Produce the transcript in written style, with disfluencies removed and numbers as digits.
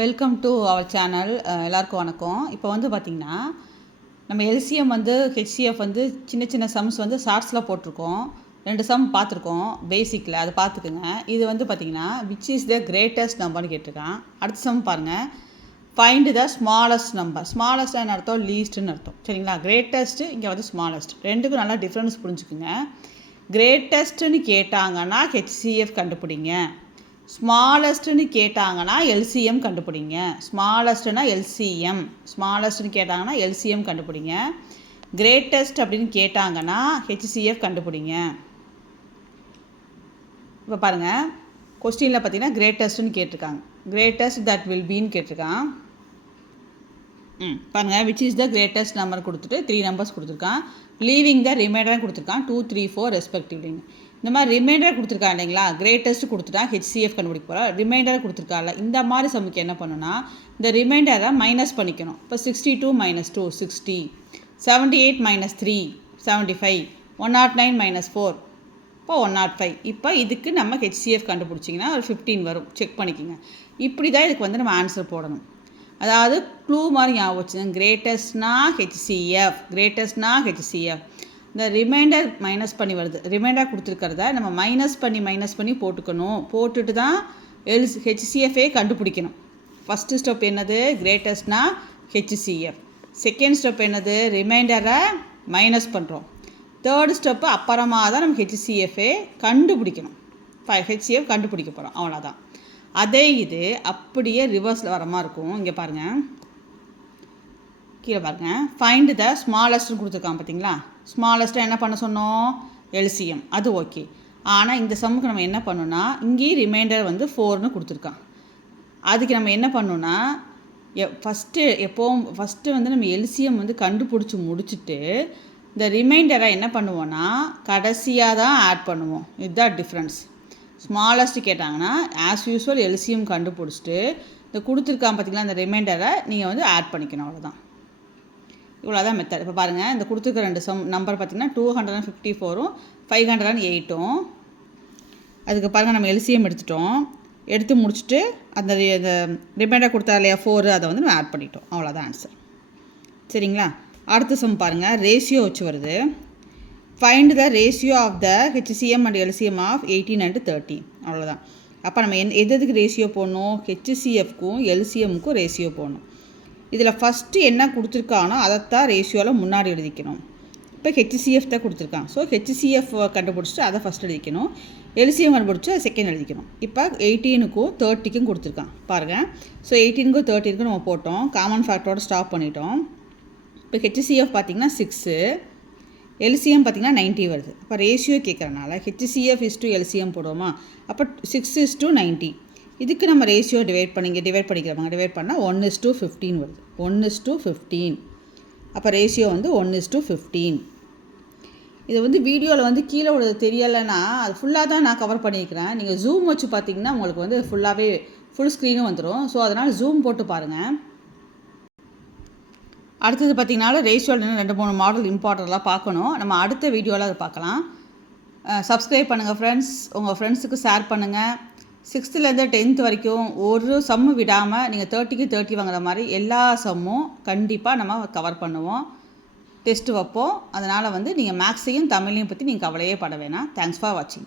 Welcome to our channel. எல்லாருக்கும் வணக்கம். இப்போ வந்து பார்த்திங்கன்னா நம்ம எல்சிஎம் வந்து ஹெச்சிஎஃப் வந்து சின்ன சின்ன சம்ஸ் வந்து ஷார்ட்ஸில் போட்டிருக்கோம். 2 சம் பார்த்துருக்கோம் பேசிக்கில், அதை பார்த்துக்குங்க. இது வந்து பார்த்திங்கன்னா விச் இஸ் த கிரேட்டஸ்ட் நம்பர்னு கேட்டிருக்கான். அடுத்த சம் பாருங்கள், ஃபைண்ட் த ஸ்மாலஸ்ட் நம்பர். ஸ்மாலஸ்ட்னு அர்த்தம் லீஸ்ட்டுன்னு அர்த்தம், சரிங்களா? கிரேட்டஸ்ட்டு இங்கே வந்து ஸ்மாலஸ்ட், ரெண்டுக்கும் நல்லா டிஃப்ரென்ஸ் புரிஞ்சுக்குங்க. கிரேட்டஸ்ட்டுன்னு கேட்டாங்கன்னா ஹெச்சிஎஃப் கண்டுபிடிங்க, ஸ்மாலஸ்ட்டுன்னு கேட்டாங்கன்னா எல்சிஎம் கண்டுபிடிங்க. ஸ்மாலஸ்ட்டுனா எல்சிஎம், ஸ்மாலஸ்ட்டுன்னு கேட்டாங்கன்னா எல்சிஎம் கண்டுபிடிங்க. கிரேட்டஸ்ட் அப்படின்னு கேட்டாங்கன்னா ஹெச்சிஎஃப் கண்டுபிடிங்க. இப்போ பாருங்கள், கொஸ்டினில் பார்த்தீங்கன்னா கிரேட்டஸ்ட்டுன்னு கேட்டிருக்காங்க. கிரேட்டஸ்ட் தட் வில் பீன்னு கேட்டிருக்கான். பாருங்கள், which is the greatest number கொடுத்துட்டு 3 நம்பர்ஸ் கொடுத்துருக்கான். லீவிங் த ரிமைண்டர் கொடுத்துருக்கான் 2, 3, 4 ரெஸ்பெக்டிவ்லின்னு. இந்த மாதிரி ரிமைண்டர் கொடுத்துருக்கா இல்லைங்களா, கிரேட்டஸ்ட் கொடுத்துட்டா ஹெச்சிஎஃப் கண்டுபிடிக்க போகிறோம். ரிமைண்டர் கொடுத்துருக்கால, இந்த மாதிரி சமுக்கு என்ன பண்ணுன்னா இந்த ரிமைண்டரை மைனஸ் பண்ணிக்கணும். இப்போ 62 - 2 60, 78 - 3 75, 109 - 4 இப்போ 105. இப்போ இதுக்கு நம்ம ஹெச்சிஎஃப் கண்டுபிடிச்சிங்கன்னா ஒரு 15 வரும், செக் பண்ணிக்கோங்க. இப்படி தான் இதுக்கு வந்து நம்ம ஆன்சர் போடணும். அதாவது க்ளூ மாதிரி ஞாபகம் வச்சுங்க. கிரேட்டஸ்ட்னா ஹெச்சிஎஃப், கிரேட்டஸ்ட்னா ஹெச்சிஎஃப். இந்த ரிமைண்டர் மைனஸ் பண்ணி வருது, ரிமைண்டர் கொடுத்துருக்கிறத நம்ம மைனஸ் பண்ணி போட்டுக்கணும். போட்டுட்டு தான் ஹெச்சிஎஃபே கண்டுபிடிக்கணும். ஃபஸ்ட்டு ஸ்டெப் என்னது, கிரேட்டஸ்ட்னா ஹெச்சிஎஃப். செகண்ட் ஸ்டெப் என்னது, ரிமைண்டரை மைனஸ் பண்ணுறோம். தேர்ட் ஸ்டெப்பு அப்புறமா தான் நம்ம ஹெச்சிஎஃபே கண்டுபிடிக்கணும். ஹெச்சிஎஃப் கண்டுபிடிக்க போகிறோம், அவ்வளோதான். அதே இது அப்படியே ரிவர்ஸில் வர மாதிரி இருக்கும். இங்கே பாருங்கள், கீழே பாருங்கள், ஃபைண்ட் த ஸ்மாலஸ்ட்னு கொடுத்துருக்கான் பார்த்தீங்களா. ஸ்மாலஸ்ட்டாக என்ன பண்ண சொன்னோம், எல்சிஎம், அது ஓகே. ஆனால் இந்த சம்முக்கு நம்ம என்ன பண்ணோன்னா, இங்கேயும் ரிமைண்டர் வந்து 4ன்னு கொடுத்துருக்கான். அதுக்கு நம்ம என்ன பண்ணோன்னா ஃபஸ்ட்டு வந்து நம்ம எல்சிஎம் வந்து கண்டுபிடிச்சி முடிச்சுட்டு இந்த ரிமைண்டரை என்ன பண்ணுவோன்னா கடைசியாக தான் ஆட் பண்ணுவோம். இதுதான் டிஃப்ரென்ஸ். ஸ்மாலஸ்ட் கேட்டாங்கன்னா ஆஸ் யூஸ்வல் எல்சிஎம் கண்டுபிடிச்சிட்டு இந்த கொடுத்துருக்கான் பார்த்தீங்களா, இந்த ரிமைண்டரை நீங்கள் வந்து ஆட் பண்ணிக்கணும், அவ்வளோதான். இவ்வளோதான் மெத்தட். இப்போ பாருங்கள், இந்த கொடுத்துருக்க 2 நம்பர் பார்த்திங்கன்னா 254 508. அதுக்கு பாருங்கள், நம்ம எல்சிஎம் எடுத்து முடிச்சுட்டு அந்த ரிமைண்டர் கொடுத்தா இல்லையா 4, அதை வந்து நம்ம ஆட் பண்ணிட்டோம், அவ்வளோதான் ஆன்சர், சரிங்களா? அடுத்த சம் பாருங்கள், ரேஷியோ வச்சு வருது. Find the ratio of the HCM and LCM of 18 and 30, அவ்வளோதான். அப்போ நம்ம எதுக்கு ரேஷியோ போடணும், ஹெச்சிஎஃப்க்கும் எல்சிஎம்க்கும் ரேஷியோ போடணும். இதில் ஃபஸ்ட்டு என்ன கொடுத்துருக்கானோ அதைத்தான் ரேஷியோவில் முன்னாடி எழுதிக்கணும். இப்போ ஹெச்சிஎஃப் தான் கொடுத்துருக்கான், ஸோ ஹெச்சிஎஃப் கண்டுபிடிச்சிட்டு அதை ஃபஸ்ட் எழுதிக்கணும். எல்சிஎம் கண்டுபிடிச்சி அதை செகண்ட் எழுதிக்கணும். இப்போ 18க்கும் 30க்கும் கொடுத்துருக்கான் பாருங்கள். ஸோ 18க்கும் 30க்கும் நம்ம போட்டோம், காமன் ஃபேக்டரோட ஸ்டாப் பண்ணிட்டோம். இப்போ ஹெச்சிஎஃப் பார்த்திங்கன்னா 6, எல்சிஎம் பார்த்திங்கன்னா 90 வருது. அப்போ ரேஷியோ கேட்குறனால ஹெச்சிஎஃப் = எல்சிஎம் போடுவோமா. அப்போ 6 - 90. இதுக்கு நம்ம ரேஷியோ டிவைட் பண்ணிக்கிறோம். டிவைட் பண்ணால் 1:15 வருது, 1:15. அப்போ ரேஷியோ வந்து 1:15. இது வந்து வீடியோவில் வந்து கீழே உள்ளது தெரியலைன்னா அது ஃபுல்லாக தான் நான் கவர் பண்ணியிருக்கிறேன். நீங்கள் ஜூம் வச்சு பார்த்தீங்கன்னா உங்களுக்கு வந்து ஃபுல்லாகவே ஃபுல் ஸ்க்ரீனும் வந்துடும். ஸோ அதனால் ஜூம் போட்டு பாருங்கள். அடுத்தது பார்த்திங்கனால ரேஷியோவில் இன்னும் 2-3 மாடல் இம்பார்ட்டண்ட்லாம் பார்க்கணும். நம்ம அடுத்த வீடியோவில் அதை பார்க்கலாம். சப்ஸ்கிரைப் பண்ணுங்கள் ஃப்ரெண்ட்ஸ், உங்கள் ஃப்ரெண்ட்ஸுக்கு ஷேர் பண்ணுங்கள். 6th-லேருந்து 10th வரைக்கும் ஒரு சம்மு விடாமல் நீங்கள் 30க்கு 30 வாங்குற மாதிரி எல்லா சம்மும் கண்டிப்பாக நம்ம கவர் பண்ணுவோம், டெஸ்ட்டு வைப்போம். அதனால் வந்து நீங்கள் மேக்ஸையும் தமிழையும் பற்றி நீங்கள் கவலையே பட வேணாம். தேங்க்ஸ் ஃபார் வாட்சிங்.